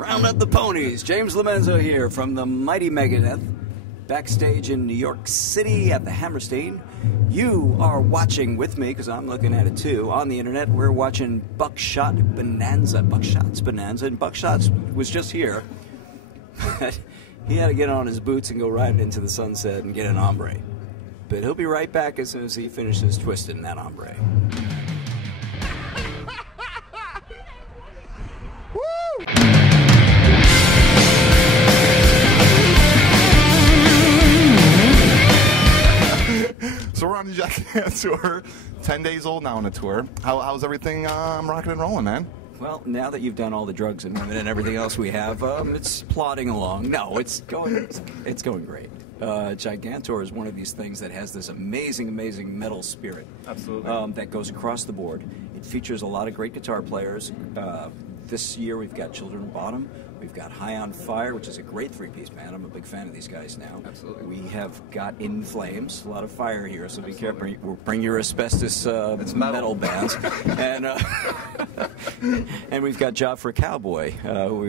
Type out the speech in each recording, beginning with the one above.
Round up the ponies. James Lomenzo here from the mighty Megadeth, backstage in New York City at the Hammerstein. You are watching with me, because I'm looking at it too, on the internet. We're watching Buckshot Bonanza. Buckshots Bonanza. And Buckshots was just here. He had to get on his boots and go right into the sunset and get an ombre. But he'll be right back as soon as he finishes twisting that ombre. So we're on the Jack tour, 10 days old now on the tour. How's everything rocking and rolling, man? Well, now that you've done all the drugs and women and everything else we have, it's plodding along. No, it's going great. Gigantor is one of these things that has this amazing metal spirit. Absolutely. That goes across the board. It features a lot of great guitar players. This year we've got Children of Bottom. We've got High on Fire, which is a great three-piece band. I'm a big fan of these guys now. Absolutely. We have got In Flames, a lot of fire here, so be careful. We'll bring your asbestos metal bands. And and we've got Job for a Cowboy,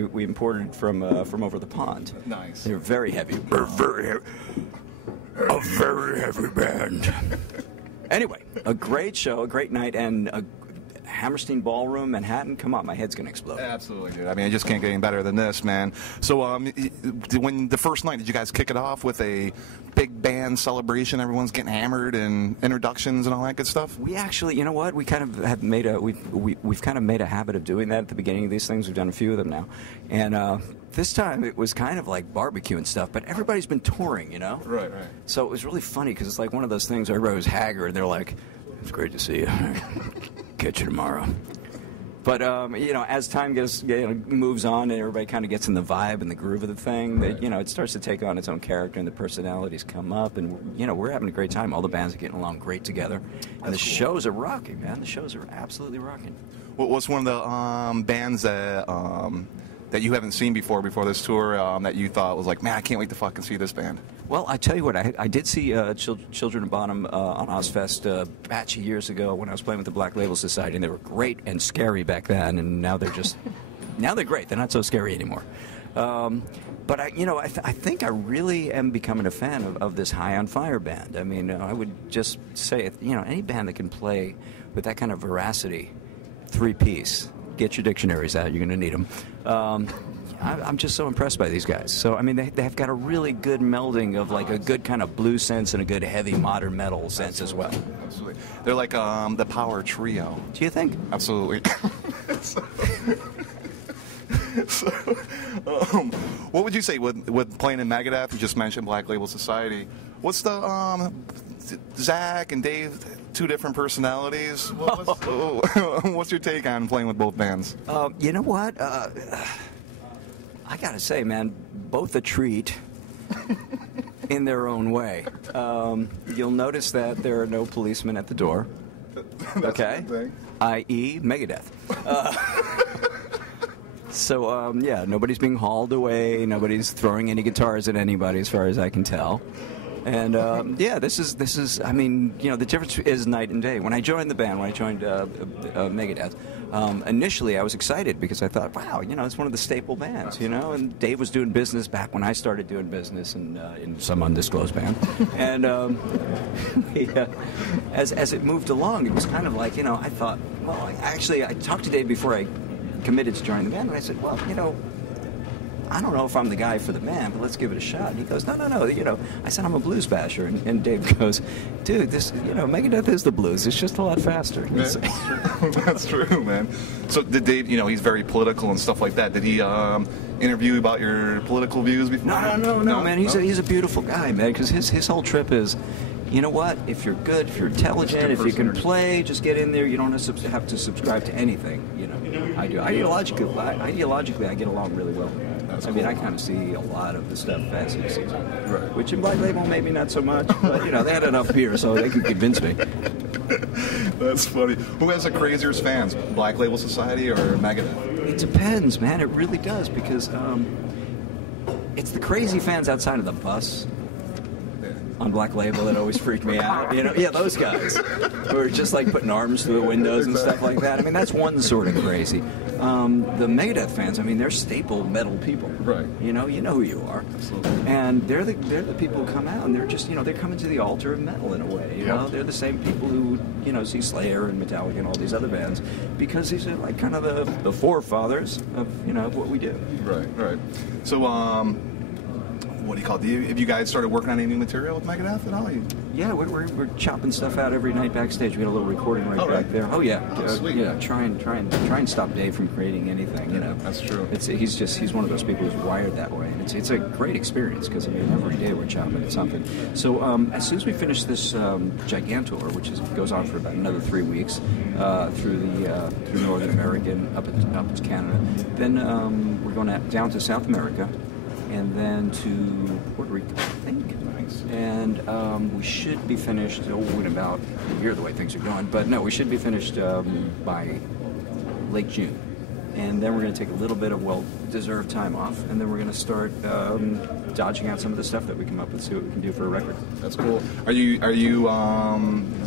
we imported from over the pond. Nice. They're very heavy. We're a very heavy band. Anyway, a great show, a great night, and a Hammerstein Ballroom, Manhattan. Come on, my head's gonna explode. Absolutely, dude. I mean, I just can't get any better than this, man. So, when the first night, did you guys kick it off with a big band celebration? Everyone's getting hammered and introductions and all that good stuff. We actually, you know what? We kind of have made we've kind of made a habit of doing that at the beginning of these things. We've done a few of them now, and this time it was kind of like barbecue and stuff. But everybody's been touring, you know. Right. So it was really funny because it's like one of those things. Everybody was haggard, and they're like, "It's great to see you. Catch you tomorrow." But you know, as time moves on and everybody kind of gets in the vibe and the groove of the thing, that, you know, it starts to take on its own character and the personalities come up, and you know, we're having a great time. All the bands are getting along great together, and the shows are rocking, man. The shows are absolutely rocking. What's one of the bands that you haven't seen before this tour that you thought was like, man, I can't wait to fucking see this band? Well, I tell you what, I did see Children of Bottom on Ozfest a batch of years ago when I was playing with the Black Label Society, and they were great and scary back then, and now they're just, now they're great. They're not so scary anymore. But I think I really am becoming a fan of this High on Fire band. I mean, I would just say, you know, any band that can play with that kind of veracity, three-piece. Get your dictionaries out. You're going to need them. I'm just so impressed by these guys. So, I mean, they have got a really good melding of like a good kind of blues sense and a good heavy modern metal sense as well. Absolutely. They're like the power trio. Do you think? Absolutely. What would you say with playing in Megadeth? You just mentioned Black Label Society. What's the Zach and Dave, two different personalities? What's your take on playing with both bands? You know what? I gotta say, man, both a treat in their own way. You'll notice that there are no policemen at the door. Okay, i.e. Megadeth. So yeah, nobody's being hauled away. Nobody's throwing any guitars at anybody, as far as I can tell. And yeah, this is. I mean, you know, the difference is night and day. When I joined the band, when I joined Megadeth, initially I was excited because I thought, wow, you know, it's one of the staple bands, you know. And Dave was doing business back when I started doing business in some undisclosed band. And as it moved along, it was kind of like, you know, I thought, well, I talked to Dave before I committed to joining the band, and I said, well, you know, I don't know if I'm the guy for the band, but let's give it a shot. And he goes, no, you know, I said, I'm a blues basher. And Dave goes, dude, this, you know, Megadeth is the blues. It's just a lot faster. Yeah, that's true, man. So did Dave, you know, he's very political and stuff like that. Did he interview you about your political views before? No, man. He's a beautiful guy, man, because his whole trip is, you know what, if you're good, if you're intelligent, if you can play, just get in there. You don't have to subscribe to anything, you know. I do. Ideologically, I get along really well. I mean, I kind of see a lot of the stuff as he sees it. Right. Which in Black Label, maybe not so much, but, you know, they had enough beer, so they could convince me. That's funny. Who has the craziest fans, Black Label Society or Megadeth? It depends, man. It really does, because it's the crazy fans outside of the bus. on Black Label that always freaked me out. You know, yeah, those guys who are just like putting arms through the windows and stuff like that. I mean, that's one sort of crazy. The Megadeth fans, I mean, they're staple metal people. Right. You know who you are. Absolutely. And they're the people who come out and they're just, they're coming to the altar of metal in a way. You know, they're the same people who, see Slayer and Metallica and all these other bands because these are like kind of the forefathers of, what we do. Right. So, what do you call it? Have you guys started working on any new material with Megadeth at all? Yeah, we're chopping stuff out every night backstage. We got a little recording back there. Oh yeah, sweet. Yeah. Try and stop Dave from creating anything. That's true. He's one of those people who's wired that way, and it's a great experience because every day we're chopping at something. So as soon as we finish this Gigantour, which goes on for about another 3 weeks through Northern America and up to Canada, then we're going down to South America. And then to Puerto Rico, I think. Nice. And we should be finished in about a year, the way things are going. But no, we should be finished by late June. And then we're going to take a little bit of well-deserved time off, and then we're going to start dodging out some of the stuff that we come up with, see what we can do for a record. That's cool. Are you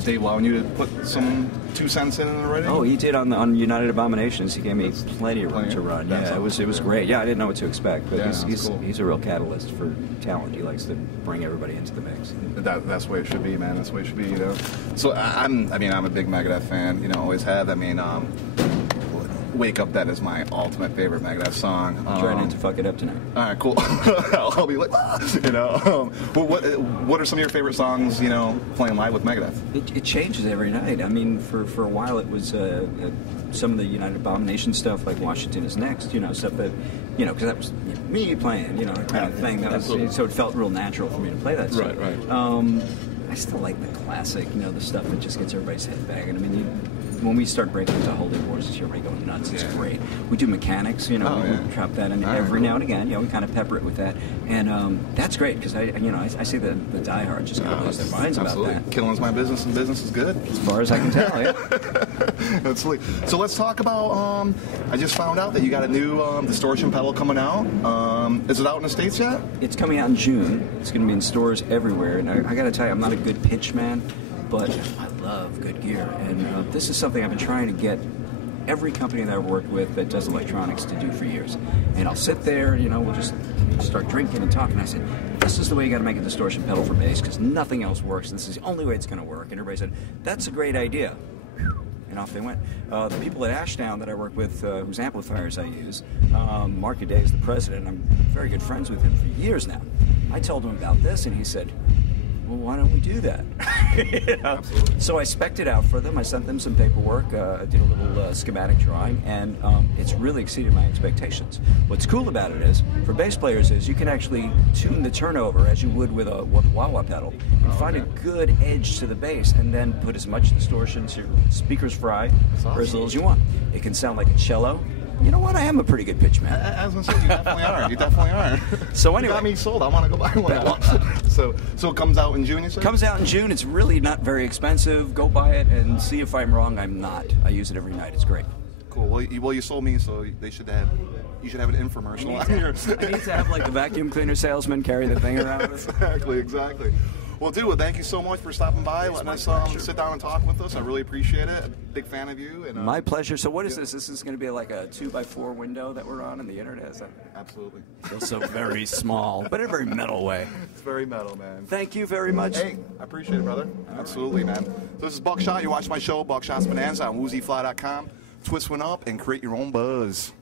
Dave allowing you to put some 2 cents in it already? Oh, he did on United Abominations. He gave me plenty of room to run. That's Yeah, it was great. Yeah, I didn't know what to expect, but cool. he's a real catalyst for talent. He likes to bring everybody into the mix. That's the way it should be, man. That's the way it should be, So I'm a big Megadeth fan. Always have. Wake Up Dead is my ultimate favorite Megadeth song. I'm trying not to fuck it up tonight. All right, cool. I'll be like, what are some of your favorite songs, playing live with Megadeth? It changes every night. I mean, for a while it was some of the United Abomination stuff, like Washington Is Next, stuff that, because that was me playing, that kind of thing. So it felt real natural for me to play that stuff. Right. I still like the classic, the stuff that just gets everybody's head banging. I mean, when we start breaking into Holy Wars, everybody going nuts. It's great. We do Mechanics, we drop that in every now and again. We kind of pepper it with that, and that's great because I see the diehard just kind of lose their minds about that. Killing's my business, and business is good, as far as I can tell. Yeah. Absolutely. So let's talk about. I just found out that you got a new distortion pedal coming out. Is it out in the States yet? It's coming out in June. It's going to be in stores everywhere, and I got to tell you, I'm not a good pitch man, but I love good gear, and this is something I've been trying to get every company that I've worked with that does electronics to do for years. And I'll sit there, we'll just start drinking and talking. I said, this is the way you got to make a distortion pedal for bass because nothing else works. This is the only way it's going to work. And everybody said, that's a great idea. And off they went. The people at Ashdown that I work with, whose amplifiers I use, Mark Aday is the president. I'm very good friends with him for years now. I told him about this, and he said, well, why don't we do that? So I spec'd it out for them. I sent them some paperwork. I did a little schematic drawing, and it's really exceeded my expectations. What's cool about it is, for bass players, is you can actually tune the turnover as you would with a wah-wah pedal and find a good edge to the bass, and then put as much distortion so your speakers fry for as little as you want. It can sound like a cello. You know what? I am a pretty good pitch man. I was going to say, you definitely are. You definitely are. So anyway. You got me sold. I want to go buy one now. So it comes out in June, you said? Comes out in June. It's really not very expensive. Go buy it and see if I'm wrong. I'm not. I use it every night. It's great. Cool. Well, you sold me, so you should have an infomercial on here. I need to have like the vacuum cleaner salesman carry the thing around with us. Exactly. Well, dude, thank you so much for stopping by, letting us sit down and talk with us. I really appreciate it. Big fan of you. And, my pleasure. So what is this? This is going to be like a 2x4 window that we're on the internet? Is that? Absolutely. Feels so very small, but in a very metal way. It's very metal, man. Take you very much. Hey, I appreciate it, brother. Absolutely, man. So this is Buckshot. You watch my show, Buckshots Bonanza on woozyfly.com. Twist one up and create your own buzz.